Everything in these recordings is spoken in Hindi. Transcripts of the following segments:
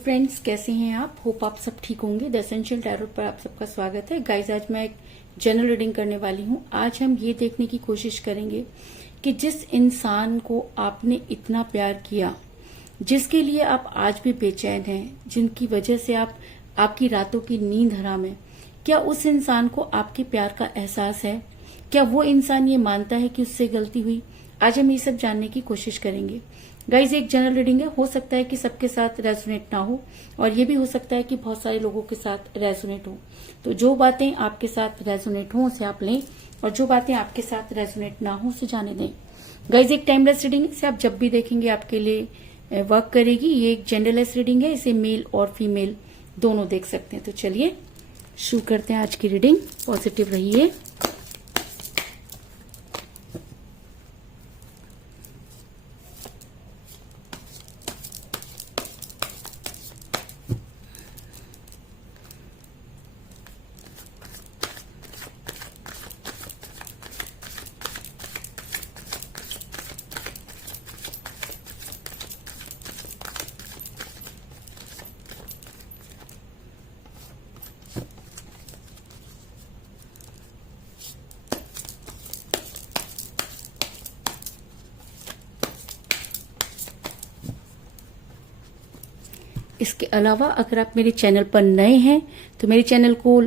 फ्रेंड्स, कैसे हैं आप? होप आप सब ठीक होंगे। द एसेंशियल टैरोट पर आप सबका स्वागत है। गाइस, आज मैं एक जनरल रीडिंग करने वाली हूँ। आज हम ये देखने की कोशिश करेंगे कि जिस इंसान को आपने इतना प्यार किया, जिसके लिए आप आज भी बेचैन हैं, जिनकी वजह से आपकी रातों की नींद हराम है, क्या उस इंसान को आपके प्यार का एहसास है? क्या वो इंसान ये मानता है कि उससे गलती हुई? आज हम ये सब जानने की कोशिश करेंगे। गाइज, एक जनरल रीडिंग है, हो सकता है कि सबके साथ रेजोनेट ना हो, और ये भी हो सकता है कि बहुत सारे लोगों के साथ रेजोनेट हो। तो जो बातें आपके साथ रेजोनेट हो उसे आप लें, और जो बातें आपके साथ रेजोनेट ना हो उसे जाने दें। गाइज, एक टाइमलेस रीडिंग है, इसे आप जब भी देखेंगे आपके लिए वर्क करेगी। ये एक जेंडरलेस रीडिंग है, इसे मेल और फीमेल दोनों देख सकते हैं। तो चलिए शुरू करते हैं आज की रीडिंग। पॉजिटिव रहिए। इसके अलावा अगर आप मेरे चैनल पर नए हैं तो मेरे चैनल को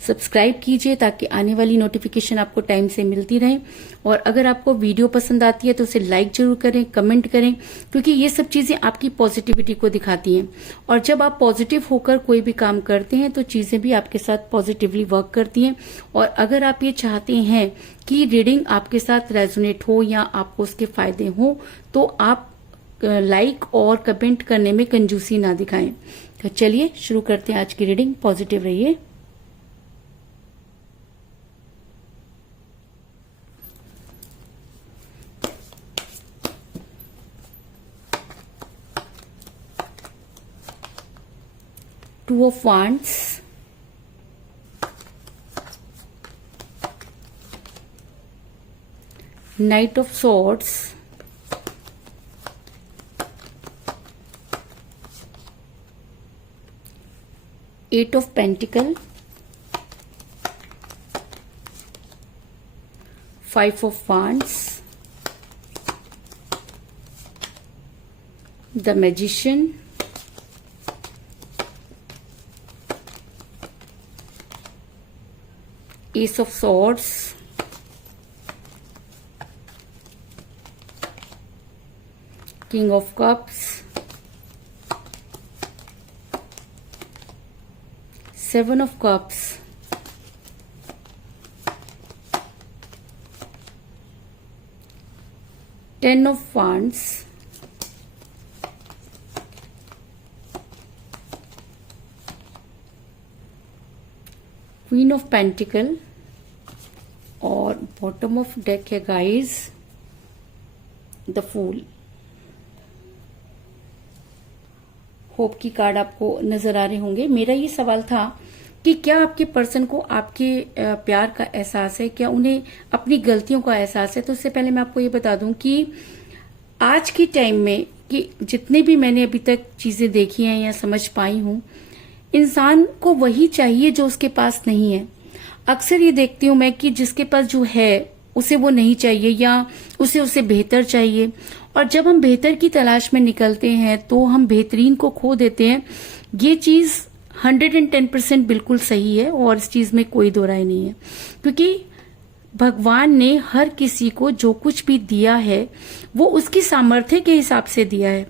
सब्सक्राइब कीजिए ताकि आने वाली नोटिफिकेशन आपको टाइम से मिलती रहे। और अगर आपको वीडियो पसंद आती है तो उसे लाइक जरूर करें, कमेंट करें, क्योंकि ये सब चीजें आपकी पॉजिटिविटी को दिखाती हैं। और जब आप पॉजिटिव होकर कोई भी काम करते हैं तो चीजें भी आपके साथ पॉजिटिवली वर्क करती हैं। और अगर आप ये चाहते हैं कि रीडिंग आपके साथ रेजोनेट हो या आपको उसके फायदे हो, तो आप लाइक और कमेंट करने में कंजूसी ना दिखाएं। तो चलिए शुरू करते हैं आज की रीडिंग। पॉजिटिव रहिए। Two of wands, knight of swords, eight of Pentacle, 5 of Wands, the Magician, Ace of Swords, King of Cups, 7 of Cups, Ten of Wands, Queen of Pentacle, और बॉटम ऑफ डेक है गाइस द फूल। होप की कार्ड आपको नजर आ रहे होंगे। मेरा ये सवाल था कि क्या आपके पर्सन को आपके प्यार का एहसास है, क्या उन्हें अपनी गलतियों का एहसास है? तो उससे पहले मैं आपको ये बता दूं कि आज के टाइम में कि जितने भी मैंने अभी तक चीजें देखी हैं या समझ पाई हूं, इंसान को वही चाहिए जो उसके पास नहीं है। अक्सर ये देखती हूं मैं कि जिसके पास जो है उसे वो नहीं चाहिए, या उसे बेहतर चाहिए। और जब हम बेहतर की तलाश में निकलते हैं तो हम बेहतरीन को खो देते हैं। ये चीज 110% बिल्कुल सही है, और इस चीज में कोई दो राय नहीं है, क्योंकि भगवान ने हर किसी को जो कुछ भी दिया है वो उसकी सामर्थ्य के हिसाब से दिया है।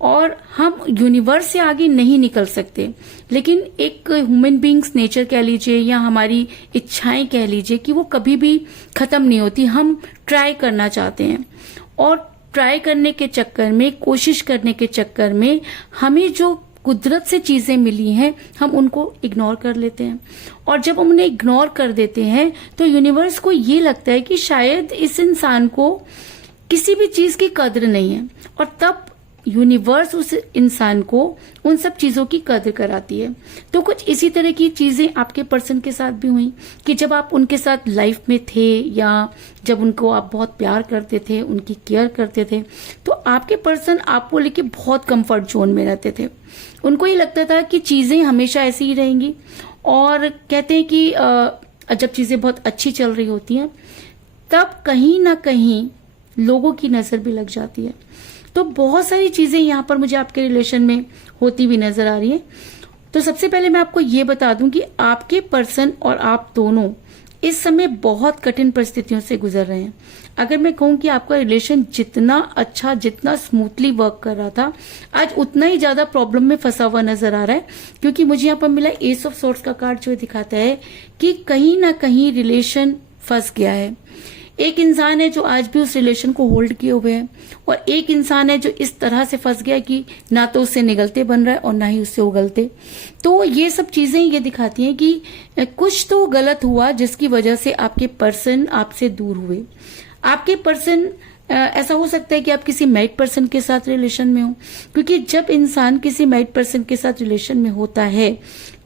और हम यूनिवर्स से आगे नहीं निकल सकते, लेकिन एक ह्यूमन बींग्स नेचर कह लीजिए या हमारी इच्छाएं कह लीजिए कि वो कभी भी खत्म नहीं होती। हम ट्राई करना चाहते हैं, और ट्राई करने के चक्कर में, कोशिश करने के चक्कर में हमें जो कुदरत से चीजें मिली हैं हम उनको इग्नोर कर लेते हैं। और जब हम उन्हें इग्नोर कर देते हैं तो यूनिवर्स को ये लगता है कि शायद इस इंसान को किसी भी चीज की कद्र नहीं है, और तब यूनिवर्स उस इंसान को उन सब चीजों की कदर कराती है। तो कुछ इसी तरह की चीजें आपके पर्सन के साथ भी हुई कि जब आप उनके साथ लाइफ में थे या जब उनको आप बहुत प्यार करते थे, उनकी केयर करते थे, तो आपके पर्सन आपको लेके बहुत कंफर्ट जोन में रहते थे। उनको ये लगता था कि चीजें हमेशा ऐसी ही रहेंगी, और कहते हैं कि जब चीजें बहुत अच्छी चल रही होती हैं तब कहीं ना कहीं लोगों की नजर भी लग जाती है। तो बहुत सारी चीजें यहाँ पर मुझे आपके रिलेशन में होती हुई नजर आ रही है। तो सबसे पहले मैं आपको ये बता दूं कि आपके पर्सन और आप दोनों इस समय बहुत कठिन परिस्थितियों से गुजर रहे हैं। अगर मैं कहूं कि आपका रिलेशन जितना अच्छा, जितना स्मूथली वर्क कर रहा था, आज उतना ही ज्यादा प्रॉब्लम में फंसा हुआ नजर आ रहा है, क्योंकि मुझे यहाँ पर मिला एस ऑफ सोर्ड्स का कार्ड जो दिखाता है कि कहीं ना कहीं रिलेशन फंस गया है। एक इंसान है जो आज भी उस रिलेशन को होल्ड किए हुए है, और एक इंसान है जो इस तरह से फंस गया कि ना तो उससे निगलते बन रहा है और ना ही उससे उगलते। तो ये सब चीजें ये दिखाती हैं कि कुछ तो गलत हुआ जिसकी वजह से आपके पर्सन आपसे दूर हुए। आपके पर्सन ऐसा हो सकता है कि आप किसी मैरिड पर्सन के साथ रिलेशन में हो, क्योंकि जब इंसान किसी मैरिड पर्सन के साथ रिलेशन में होता है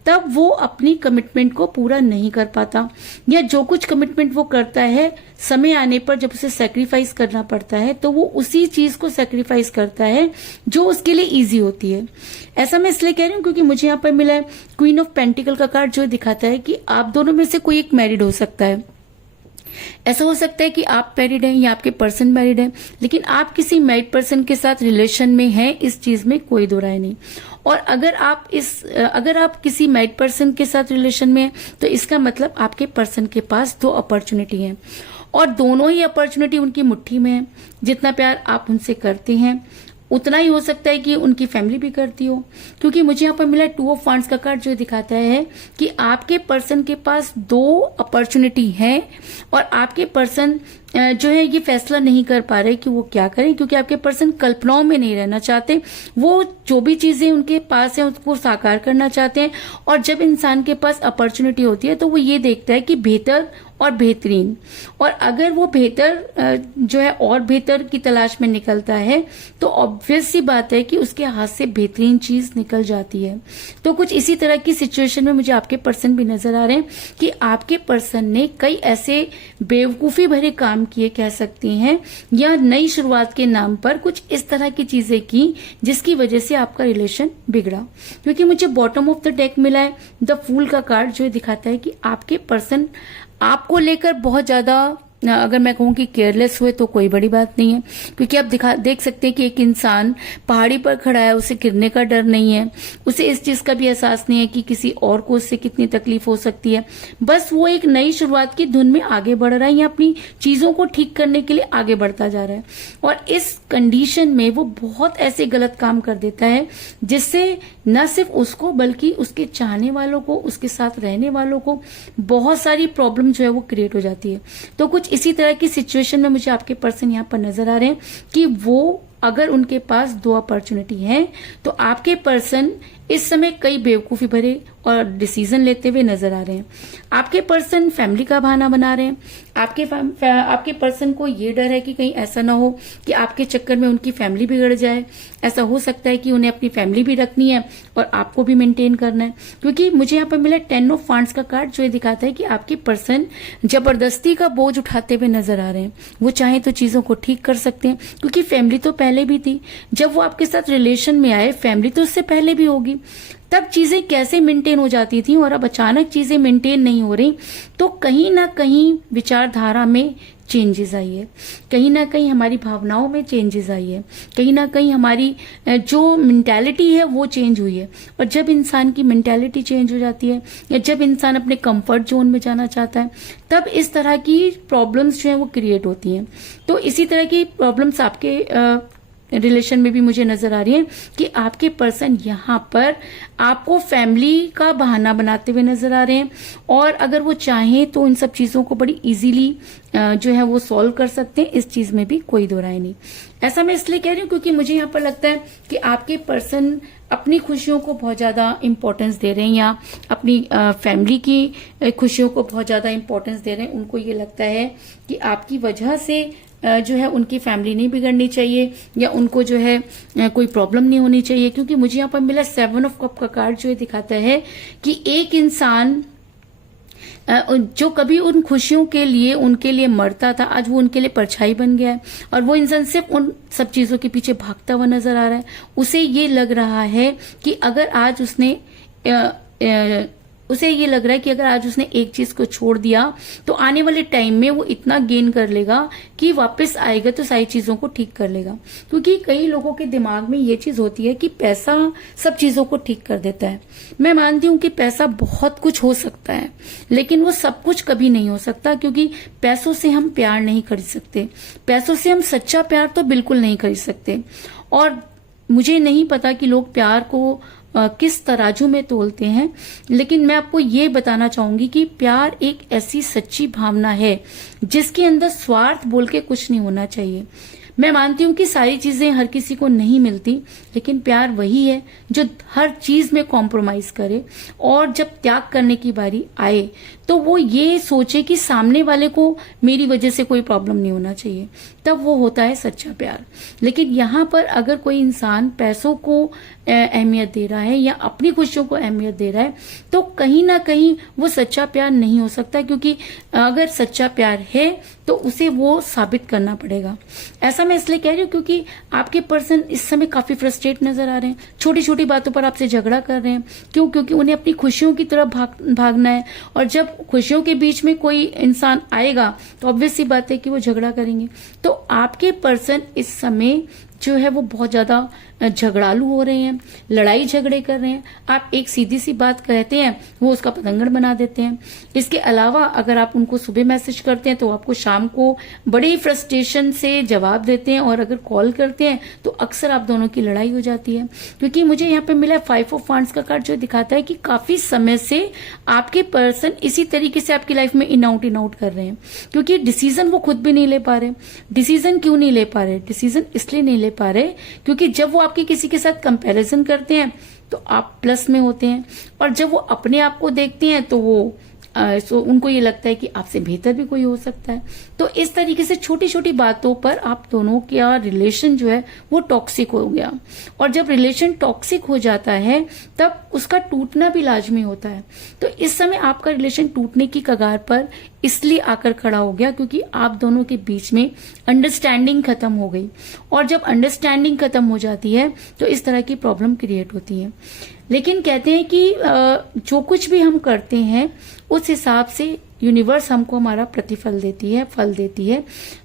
तब वो अपनी कमिटमेंट को पूरा नहीं कर पाता, या जो कुछ कमिटमेंट वो करता है समय आने पर जब उसे सेक्रीफाइस करना पड़ता है तो वो उसी चीज को सेक्रीफाइस करता है जो उसके लिए इजी होती है। ऐसा मैं इसलिए कह रही हूँ क्योंकि मुझे यहाँ पर मिला है क्वीन ऑफ पेंटिकल का कार्ड जो दिखाता है कि आप दोनों में से कोई एक मैरिड हो सकता है। ऐसा हो सकता है कि आप मैरिड हैं या आपके पर्सन मैरिड है, लेकिन आप किसी मैरिड पर्सन के साथ रिलेशन में हैं, इस चीज में कोई दो राय नहीं। और अगर आप किसी मैरिड पर्सन के साथ रिलेशन में हैं तो इसका मतलब आपके पर्सन के पास दो अपॉर्चुनिटी है, और दोनों ही अपॉर्चुनिटी उनकी मुट्ठी में है। जितना प्यार आप उनसे करते हैं उतना ही हो सकता है कि उनकी फैमिली भी करती हो, क्योंकि मुझे यहाँ पर मिला टू ऑफ वांड्स का कार्ड जो दिखाता है कि आपके पर्सन के पास दो अपॉर्चुनिटी है, और आपके पर्सन जो है ये फैसला नहीं कर पा रहे कि वो क्या करें, क्योंकि आपके पर्सन कल्पनाओं में नहीं रहना चाहते। वो जो भी चीजें उनके पास है उसको साकार करना चाहते हैं, और जब इंसान के पास अपॉर्चुनिटी होती है तो वो ये देखता है कि बेहतर और बेहतरीन, और अगर वो बेहतर जो है और बेहतर की तलाश में निकलता है तो ऑब्वियस सी बात है कि उसके हाथ से बेहतरीन चीज निकल जाती है। तो कुछ इसी तरह की सिचुएशन में मुझे आपके पर्सन भी नजर आ रहे हैं कि आपके पर्सन ने कई ऐसे बेवकूफी भरे काम किए कह सकती हैं, या नई शुरुआत के नाम पर कुछ इस तरह की चीजें की जिसकी वजह से आपका रिलेशन बिगड़ा। क्योंकि मुझे बॉटम ऑफ द डेक मिला है द फूल का कार्ड जो दिखाता है कि आपके पर्सन आपको लेकर बहुत ज्यादा, अगर मैं कहूं कि केयरलेस हुए तो कोई बड़ी बात नहीं है, क्योंकि आप देख सकते हैं कि एक इंसान पहाड़ी पर खड़ा है, उसे गिरने का डर नहीं है, उसे इस चीज का भी एहसास नहीं है कि किसी और को उससे कितनी तकलीफ हो सकती है। बस वो एक नई शुरुआत की धुन में आगे बढ़ रहा है, या अपनी चीजों को ठीक करने के लिए आगे बढ़ता जा रहा है, और इस कंडीशन में वो बहुत ऐसे गलत काम कर देता है जिससे न सिर्फ उसको बल्कि उसके चाहने वालों को, उसके साथ रहने वालों को बहुत सारी प्रॉब्लम जो है वो क्रिएट हो जाती है। तो कुछ इसी तरह की सिचुएशन में मुझे आपके पर्सन यहाँ पर नजर आ रहे हैं कि वो अगर उनके पास दो अपॉर्चुनिटी है तो आपके पर्सन इस समय कई बेवकूफी भरे और डिसीजन लेते हुए नजर आ रहे हैं। आपके पर्सन फैमिली का बहाना बना रहे हैं। आपके पर्सन को ये डर है कि कहीं ऐसा ना हो कि आपके चक्कर में उनकी फैमिली बिगड़ जाए। ऐसा हो सकता है कि उन्हें अपनी फैमिली भी रखनी है और आपको भी मेंटेन करना है, क्योंकि मुझे यहाँ पर मिला 10 ऑफ वांड्स का कार्ड जो ये दिखाता है कि आपके पर्सन जबरदस्ती का बोझ उठाते हुए नजर आ रहे हैं। वो चाहे तो चीजों को ठीक कर सकते हैं, क्योंकि फैमिली तो पहले भी थी। जब वो आपके साथ रिलेशन में आए फैमिली तो उससे पहले भी होगी, तब चीजें कैसे मेंटेन हो जाती थी, और अब अचानक चीजें मेंटेन नहीं हो रही। तो कहीं ना कहीं विचारधारा में चेंजेस आई है, कहीं ना कहीं हमारी भावनाओं में चेंजेस आई है, कहीं ना कहीं हमारी जो मेंटालिटी है वो चेंज हुई है। और जब इंसान की मेंटालिटी चेंज हो जाती है, या जब इंसान अपने कंफर्ट जोन में जाना चाहता है, तब इस तरह की प्रॉब्लम्स जो है वो क्रिएट होती हैं। तो इसी तरह की प्रॉब्लम्स आपके रिलेशन में भी मुझे नजर आ रही है कि आपके पर्सन यहाँ पर आपको फैमिली का बहाना बनाते हुए नजर आ रहे हैं, और अगर वो चाहें तो इन सब चीजों को बड़ी इजीली जो है वो सॉल्व कर सकते हैं। इस चीज में भी कोई दो राय नहीं। ऐसा मैं इसलिए कह रही हूँ क्योंकि मुझे यहाँ पर लगता है कि आपके पर्सन अपनी खुशियों को बहुत ज्यादा इंपॉर्टेंस दे रहे हैं, या अपनी फैमिली की खुशियों को बहुत ज्यादा इंपॉर्टेंस दे रहे हैं। उनको ये लगता है कि आपकी वजह से जो है उनकी फैमिली नहीं बिगड़नी चाहिए, या उनको जो है कोई प्रॉब्लम नहीं होनी चाहिए। क्योंकि मुझे यहाँ पर मिला 7 ऑफ कप का कार्ड, जो दिखाता है कि एक इंसान जो कभी उन खुशियों के लिए उनके लिए मरता था, आज वो उनके लिए परछाई बन गया है, और वो इंसान सिर्फ उन सब चीजों के पीछे भागता हुआ नजर आ रहा है। उसे ये लग रहा है कि अगर आज उसने उसे ये लग रहा है कि अगर आज उसने एक चीज को छोड़ दिया तो आने वाले टाइम में वो इतना गेन कर लेगा कि वापस आएगा तो सारी चीजों को ठीक कर लेगा। क्योंकि कई लोगों के दिमाग में ये चीज होती है कि पैसा सब चीजों को ठीक कर देता है। मैं मानती हूं कि पैसा बहुत कुछ हो सकता है, लेकिन वो सब कुछ कभी नहीं हो सकता, क्योंकि पैसों से हम प्यार नहीं खरीद सकते, पैसों से हम सच्चा प्यार तो बिल्कुल नहीं खरीद सकते। और मुझे नहीं पता कि लोग प्यार को किस तराजू में तोलते हैं, लेकिन मैं आपको ये बताना चाहूंगी कि प्यार एक ऐसी सच्ची भावना है जिसके अंदर स्वार्थ बोल के कुछ नहीं होना चाहिए। मैं मानती हूं कि सारी चीजें हर किसी को नहीं मिलती, लेकिन प्यार वही है जो हर चीज में कॉम्प्रोमाइज करे, और जब त्याग करने की बारी आए तो वो ये सोचे कि सामने वाले को मेरी वजह से कोई प्रॉब्लम नहीं होना चाहिए, तब वो होता है सच्चा प्यार। लेकिन यहाँ पर अगर कोई इंसान पैसों को अहमियत दे रहा है या अपनी खुशियों को अहमियत दे रहा है, तो कहीं ना कहीं वो सच्चा प्यार नहीं हो सकता। क्योंकि अगर सच्चा प्यार है तो उसे वो साबित करना पड़ेगा। ऐसा मैं इसलिए कह रही हूँ क्योंकि आपके पर्सन इस समय काफी फ्रस्ट्रेट नजर आ रहे हैं, छोटी छोटी बातों पर आपसे झगड़ा कर रहे हैं। क्यों? क्योंकि उन्हें अपनी खुशियों की तरफ भागना है, और जब खुशियों के बीच में कोई इंसान आएगा तो ऑब्वियस सी बात है कि वो झगड़ा करेंगे। तो आपके पर्सन इस समय जो है वो बहुत ज्यादा झगड़ालू हो रहे हैं, लड़ाई झगड़े कर रहे हैं। आप एक सीधी सी बात कहते हैं, वो उसका पतंगड़ बना देते हैं। इसके अलावा अगर आप उनको सुबह मैसेज करते हैं तो आपको शाम को बड़े ही फ्रस्ट्रेशन से जवाब देते हैं, और अगर कॉल करते हैं तो अक्सर आप दोनों की लड़ाई हो जाती है। क्योंकि मुझे यहाँ पे मिला 5 ऑफ वांड्स का कार्ड, जो दिखाता है कि काफी समय से आपके पर्सन इसी तरीके से आपकी लाइफ में इन आउट कर रहे हैं। क्योंकि डिसीजन वो खुद भी नहीं ले पा रहे। डिसीजन क्यों नहीं ले पा रहे? डिसीजन इसलिए नहीं ले पा रहे क्योंकि जब वो आपके किसी के साथ कंपैरिजन करते हैं तो आप प्लस में होते हैं, और जब वो अपने आप को देखते हैं तो वो उनको ये लगता है कि आपसे बेहतर भी कोई हो सकता है। तो इस तरीके से छोटी छोटी बातों पर आप दोनों का रिलेशन जो है वो टॉक्सिक हो गया, और जब रिलेशन टॉक्सिक हो जाता है तब उसका टूटना भी लाजमी होता है। तो इस समय आपका रिलेशन टूटने की कगार पर इसलिए आकर खड़ा हो गया क्योंकि आप दोनों के बीच में अंडरस्टैंडिंग खत्म हो गई, और जब अंडरस्टैंडिंग खत्म हो जाती है तो इस तरह की प्रॉब्लम क्रिएट होती है। लेकिन कहते हैं कि जो कुछ भी हम करते हैं उस हिसाब से यूनिवर्स हमको हमारा प्रतिफल देती है, फल देती है।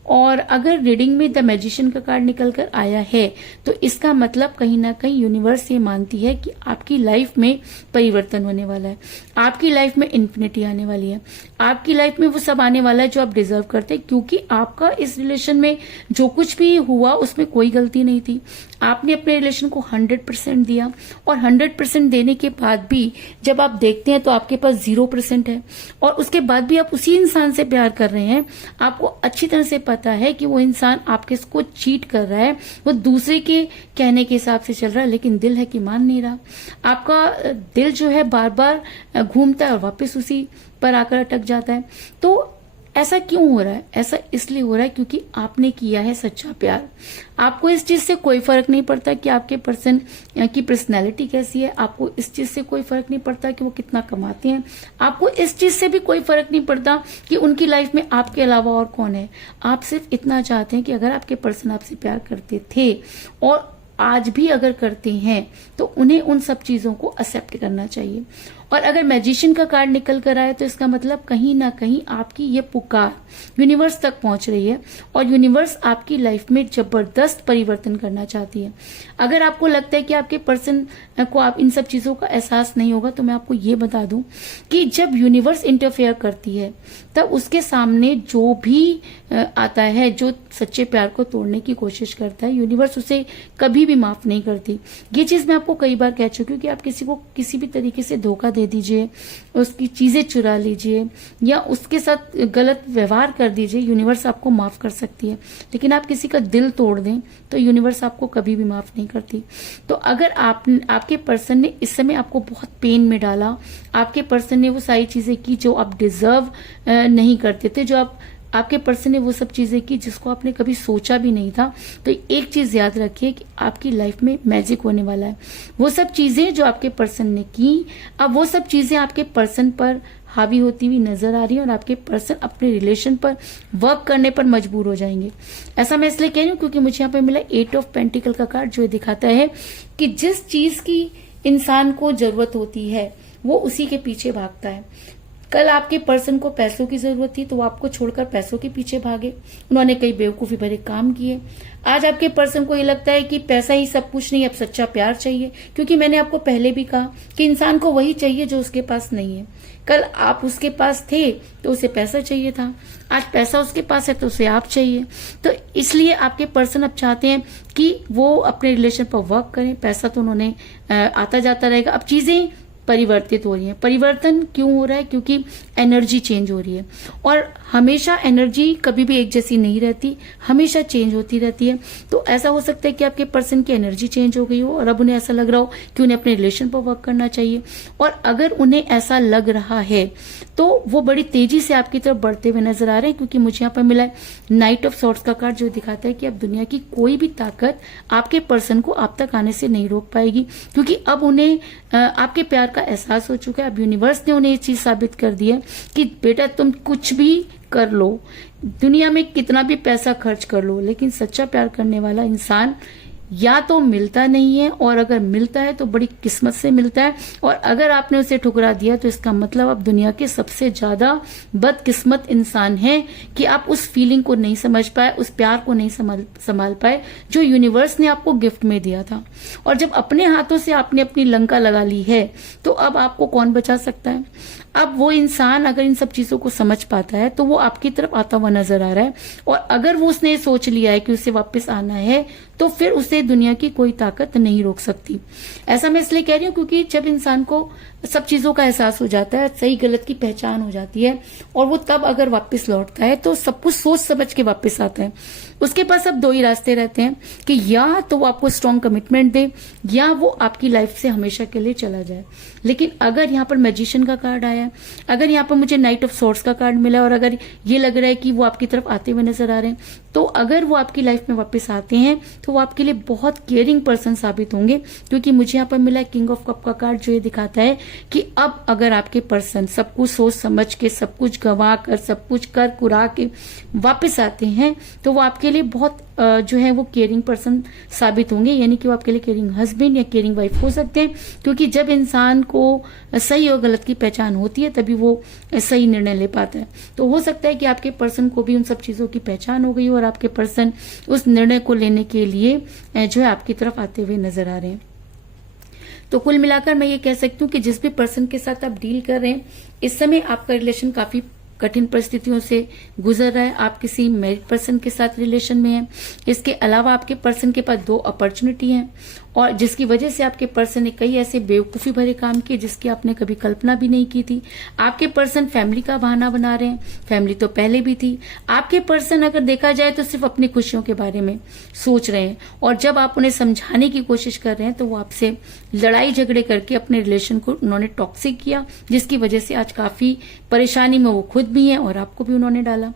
और अगर रीडिंग में द मैजिशियन का कार्ड निकल कर आया है तो इसका मतलब कहीं ना कहीं यूनिवर्स ये मानती है कि आपकी लाइफ में परिवर्तन होने वाला है, आपकी लाइफ में इन्फिनिटी आने वाली है, आपकी लाइफ में वो सब आने वाला है जो आप डिजर्व करते हैं। क्योंकि आपका इस रिलेशन में जो कुछ भी हुआ उसमें कोई गलती नहीं थी। आपने अपने रिलेशन को 100% दिया, और 100% देने के बाद भी जब आप देखते हैं तो आपके पास 0% है, और उसके बाद भी आप उसी इंसान से प्यार कर रहे हैं। आपको अच्छी तरह से पता है कि वो इंसान आपके को चीट कर रहा है, वो दूसरे के कहने के हिसाब से चल रहा है, लेकिन दिल है कि मान नहीं रहा। आपका दिल जो है बार बार घूमता है और वापस उसी पर आकर अटक जाता है। तो ऐसा क्यों हो रहा है? ऐसा इसलिए हो रहा है क्योंकि आपने किया है सच्चा प्यार। आपको इस चीज से कोई फर्क नहीं पड़ता कि आपके पर्सन की पर्सनैलिटी कैसी है, आपको इस चीज से कोई फर्क नहीं पड़ता कि वो कितना कमाते हैं, आपको इस चीज से भी कोई फर्क नहीं पड़ता कि उनकी लाइफ में आपके अलावा और कौन है। आप सिर्फ इतना चाहते हैं कि अगर आपके पर्सन आपसे प्यार करते थे और आज भी अगर करते हैं तो उन्हें उन सब चीजों को एक्सेप्ट करना चाहिए। और अगर मैजिशियन का कार्ड निकल कर आए तो इसका मतलब कहीं ना कहीं आपकी ये पुकार यूनिवर्स तक पहुंच रही है, और यूनिवर्स आपकी लाइफ में जबरदस्त परिवर्तन करना चाहती है। अगर आपको लगता है कि आपके पर्सन को आप इन सब चीजों का एहसास नहीं होगा, तो मैं आपको ये बता दूं कि जब यूनिवर्स इंटरफेयर करती है तब उसके सामने जो भी आता है, जो सच्चे प्यार को तोड़ने की कोशिश करता है, यूनिवर्स उसे कभी भी माफ नहीं करती। ये चीज मैं आपको कई बार कह चुकी हूँ कि आप किसी को किसी भी तरीके से धोखा दे दीजिए, उसकी चीजें चुरा लीजिए या उसके साथ गलत व्यवहार कर दीजिए, यूनिवर्स आपको माफ कर सकती है। लेकिन आप किसी का दिल तोड़ दें तो यूनिवर्स आपको कभी भी माफ नहीं करती। तो अगर आपके पर्सन ने इस समय आपको बहुत पेन में डाला, आपके पर्सन ने वो सारी चीजें की जो आप डिजर्व नहीं करते थे, जो आप आपके पर्सन ने वो सब चीजें की जिसको आपने कभी सोचा भी नहीं था। तो एक चीज याद रखिए कि आपकी लाइफ में मैजिक होने वाला है। वो सब चीजें जो आपके पर्सन ने की, अब वो सब चीजें आपके पर्सन पर हावी होती हुई नजर आ रही है और आपके पर्सन अपने रिलेशन पर वर्क करने पर मजबूर हो जाएंगे। ऐसा मैं इसलिए कह रही हूँ क्योंकि मुझे यहाँ पे मिला 8 ऑफ पेंटिकल का कार्ड, जो दिखाता है कि जिस चीज की इंसान को जरूरत होती है वो उसी के पीछे भागता है। कल आपके पर्सन को पैसों की जरूरत थी तो वो आपको छोड़कर पैसों के पीछे भागे, उन्होंने कई बेवकूफी भरे काम किए। आज आपके पर्सन को ये लगता है कि पैसा ही सब कुछ नहीं, अब सच्चा प्यार चाहिए, क्योंकि मैंने आपको पहले भी कहा कि इंसान को वही चाहिए जो उसके पास नहीं है। कल आप उसके पास थे तो उसे पैसा चाहिए था, आज पैसा उसके पास है तो उसे आप चाहिए। तो इसलिए आपके पर्सन अब चाहते हैं कि वो अपने रिलेशन पर वर्क करें। पैसा तो उन्होंने आता जाता रहेगा, अब चीजें परिवर्तित हो रही है। परिवर्तन क्यों हो रहा है? क्योंकि एनर्जी चेंज हो रही है और हमेशा एनर्जी कभी भी एक जैसी नहीं रहती, हमेशा चेंज होती रहती है। तो ऐसा हो सकता है कि आपके पर्सन की एनर्जी चेंज हो गई हो और अब उन्हें ऐसा लग रहा हो कि उन्हें अपने रिलेशन पर वर्क करना चाहिए। और अगर उन्हें ऐसा लग रहा है तो वो बड़ी तेजी से आपकी तरफ बढ़ते हुए नजर आ रहे हैं, क्योंकि मुझे यहाँ पर मिला है नाइट ऑफ सॉर्ड्स का कार्ड, जो दिखाता है कि अब दुनिया की कोई भी ताकत आपके पर्सन को आप तक आने से नहीं रोक पाएगी, क्योंकि अब उन्हें आपके प्यार का एहसास हो चुका है। अब यूनिवर्स ने उन्हें ये चीज साबित कर दी है कि बेटा तुम कुछ भी कर लो, दुनिया में कितना भी पैसा खर्च कर लो, लेकिन सच्चा प्यार करने वाला इंसान या तो मिलता नहीं है, और अगर मिलता है तो बड़ी किस्मत से मिलता है। और अगर आपने उसे ठुकरा दिया तो इसका मतलब आप दुनिया के सबसे ज्यादा बदकिस्मत इंसान हैं कि आप उस फीलिंग को नहीं समझ पाए, उस प्यार को नहीं संभाल पाए जो यूनिवर्स ने आपको गिफ्ट में दिया था। और जब अपने हाथों से आपने अपनी लंका लगा ली है तो अब आपको कौन बचा सकता है? अब वो इंसान अगर इन सब चीजों को समझ पाता है तो वो आपकी तरफ आता हुआ नजर आ रहा है, और अगर वो उसने सोच लिया है कि उसे वापस आना है तो फिर उसे दुनिया की कोई ताकत नहीं रोक सकती। ऐसा मैं इसलिए कह रही हूँ क्योंकि जब इंसान को सब चीजों का एहसास हो जाता है, सही गलत की पहचान हो जाती है, और वो तब अगर वापस लौटता है तो सब कुछ सोच समझ के वापस आता है। उसके पास अब दो ही रास्ते रहते हैं कि या तो वो आपको स्ट्रॉन्ग कमिटमेंट दे या वो आपकी लाइफ से हमेशा के लिए चला जाए। लेकिन अगर यहाँ पर मैजिशियन का कार्ड आया है, अगर यहाँ पर मुझे नाइट ऑफ सॉर्ड्स का कार्ड मिला, और अगर ये लग रहा है कि वो आपकी तरफ आते हुए नजर आ रहे हैं, तो अगर वो आपकी लाइफ में वापस आते हैं तो वो आपके लिए बहुत केयरिंग पर्सन साबित होंगे। क्योंकि मुझे यहाँ पर मिला है किंग ऑफ कप का कार्ड, जो ये दिखाता है कि अब अगर आपके पर्सन सब कुछ सोच समझ के, सब कुछ गवा कर, सब कुछ कर कुरा के वापस आते हैं तो वो आपके लिए बहुत जो है वो केयरिंग पर्सन साबित होंगे। यानी कि वो आपके लिए केयरिंग हस्बैंड या केयरिंग वाइफ हो सकते हैं, क्योंकि जब इंसान को सही और गलत की पहचान होती है तभी वो सही निर्णय ले पाता है। तो हो सकता है कि आपके पर्सन को भी उन सब चीजों की पहचान हो गई हो और आपके पर्सन उस निर्णय को लेने के लिए जो है आपकी तरफ आते हुए नजर आ रहे हैं। तो कुल मिलाकर मैं ये कह सकती हूँ कि जिस भी पर्सन के साथ आप डील कर रहे हैं, इस समय आपका रिलेशन काफी कठिन परिस्थितियों से गुजर रहा है। आप किसी मैरिड पर्सन के साथ रिलेशन में हैं। इसके अलावा आपके पर्सन के पास 2 अपॉर्चुनिटी हैं, और जिसकी वजह से आपके पर्सन ने कई ऐसे बेवकूफी भरे काम किए जिसकी आपने कभी कल्पना भी नहीं की थी। आपके पर्सन फैमिली का बहाना बना रहे हैं, फैमिली तो पहले भी थी। आपके पर्सन अगर देखा जाए तो सिर्फ अपनी खुशियों के बारे में सोच रहे हैं, और जब आप उन्हें समझाने की कोशिश कर रहे हैं तो वो आपसे लड़ाई झगड़े करके अपने रिलेशन को उन्होंने टॉक्सिक किया, जिसकी वजह से आज काफी परेशानी में वो खुद भी है और आपको भी उन्होंने डाला।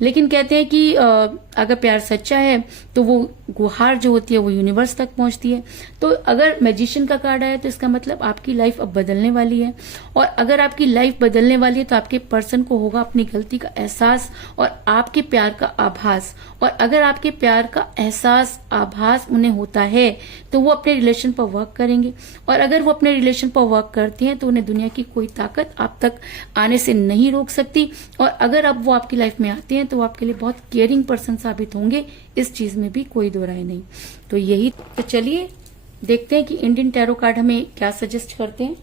लेकिन कहते हैं कि अगर प्यार सच्चा है तो वो गुहार जो होती है वो यूनिवर्स तक पहुंचती है। तो अगर मैजिशियन का कार्ड आया तो इसका मतलब आपकी लाइफ अब बदलने वाली है, और अगर आपकी लाइफ बदलने वाली है तो आपके पर्सन को होगा अपनी गलती का एहसास और आपके प्यार का आभास। और अगर आपके प्यार का एहसास आभास उन्हें होता है तो वो अपने रिलेशन पर वर्क करेंगे, और अगर वो अपने रिलेशन पर वर्क करते हैं तो उन्हें दुनिया की कोई ताकत आप तक आने से नहीं रोक सकती। और अगर अब वो आपकी लाइफ में आते हैं तो वो आपके लिए बहुत केयरिंग पर्सन साबित होंगे, इस चीज में भी कोई दो राय नहीं। तो यही, तो चलिए देखते हैं कि इंडियन टैरो कार्ड हमें क्या सजेस्ट करते हैं।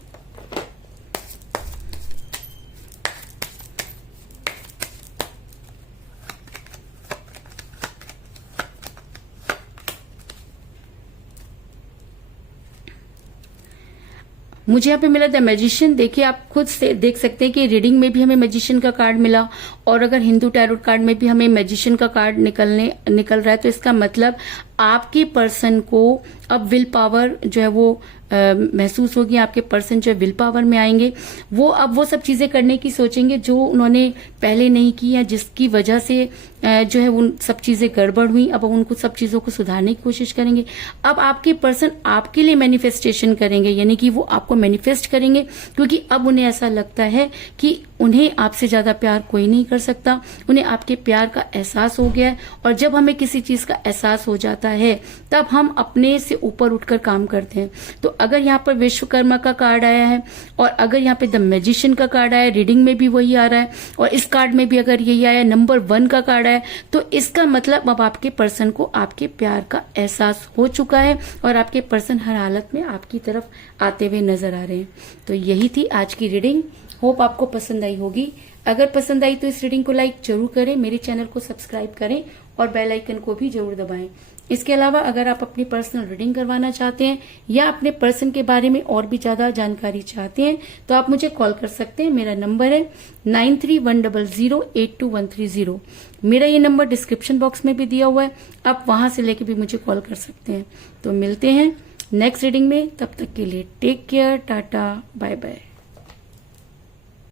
मुझे यहाँ पे मिला द मैजिशियन। देखिए आप खुद से देख सकते हैं कि रीडिंग में भी हमें मैजिशियन का कार्ड मिला, और अगर हिंदू टैरोट कार्ड में भी हमें मैजिशियन का कार्ड निकल रहा है तो इसका मतलब आपके पर्सन को अब विल पावर जो है वो महसूस होगी। आपके पर्सन जो है विल पावर में आएंगे। वो अब वो सब चीजें करने की सोचेंगे जो उन्होंने पहले नहीं की या जिसकी वजह से जो है उन सब चीजें गड़बड़ हुई। अब उनको सब चीजों को सुधारने की कोशिश करेंगे। अब आपके पर्सन आपके लिए मैनिफेस्टेशन करेंगे, यानी कि वो आपको मैनिफेस्ट करेंगे, क्योंकि अब उन्हें ऐसा लगता है कि उन्हें आपसे ज्यादा प्यार कोई नहीं कर सकता। उन्हें आपके प्यार का एहसास हो गया है। और जब हमें किसी चीज का एहसास हो जाता है तब हम अपने से ऊपर उठकर काम करते हैं। तो अगर यहाँ पर विश्वकर्मा का कार्ड आया है और अगर यहाँ पे द मैजिशियन का कार्ड आया, रीडिंग में भी वही आ रहा है, और इस कार्ड में भी अगर यही आया, नंबर 1 का कार्ड आया, तो इसका मतलब अब आपके पर्सन को आपके प्यार का एहसास हो चुका है और आपके पर्सन हर हालत में आपकी तरफ आते हुए नजर आ रहे हैं। तो यही थी आज की रीडिंग। होप आपको पसंद आई होगी। अगर पसंद आई तो इस रीडिंग को लाइक जरूर करें, मेरे चैनल को सब्सक्राइब करें और बेल आइकन को भी जरूर दबाएं। इसके अलावा अगर आप अपनी पर्सनल रीडिंग करवाना चाहते हैं या अपने पर्सन के बारे में और भी ज्यादा जानकारी चाहते हैं तो आप मुझे कॉल कर सकते हैं। मेरा नंबर है 9310082130। मेरा ये नंबर डिस्क्रिप्शन बॉक्स में भी दिया हुआ है, आप वहां से लेके भी मुझे कॉल कर सकते हैं। तो मिलते हैं नेक्स्ट रीडिंग में, तब तक के लिए take care, tata, bye bye.